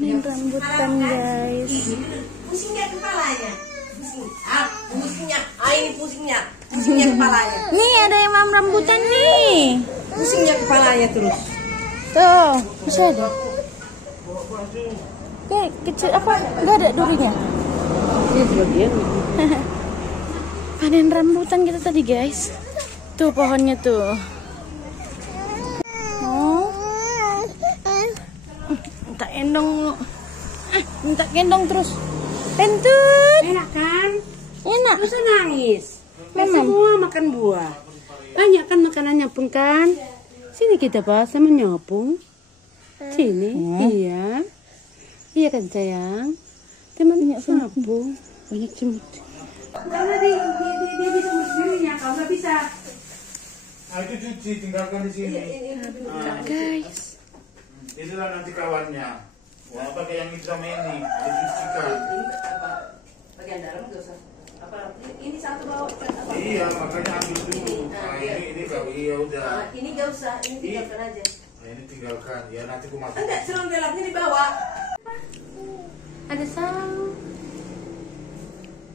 Panen rambutan, guys. Pusingnya kepalanya. Ini pusingnya. Pusingnya kepalanya. Nih ada yang mam rambutan nih. Pusingnya kepalanya terus. Tuh, bisa ada. Kayak kecil apa? Enggak ada durinya. Ini sebagian. Panen rambutan kita tadi, guys. Tuh pohonnya tuh. Oh. Minta gendong. Minta gendong terus. Pentut. Enak kan? Enak. Terus nangis. Memang. Semua makan buah. Banyak kan makanan nyapung kan? Sini kita bahas sama nyapung. Sini. Iya. Iya kan sayang? Temannya nyapung. Banyak cemut. Karena dia bisa urus dirinya, kalau nggak bisa. Nah, itu cuci, tinggalkan di sini. Guys. Itulah nanti kawannya. Wah, pakai yang itu sama ini, dicucikan. Bagian dalam nggak usah. Apa? Ini satu bawa. Iya, makanya ambil dulu. Nah, ini kau iya udah. Ini nggak usah, ini tinggalkan aja. Nah, ini tinggalkan. Ya nanti aku masuk. Enggak, serang belaknya dibawa. Ada saus.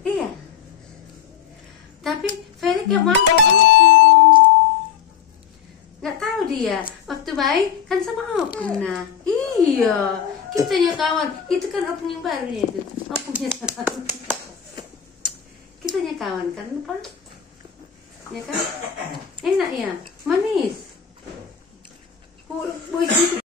Iya. Tapi Ferry gak mau. Nggak tahu dia. Waktu baik kan sama Opung. Nah, iya. Kitanya kawan. Itu kan Opung yang barunya itu. Opungnya kitanya kawan kan lupa. Ya kan? Enak ya? Manis.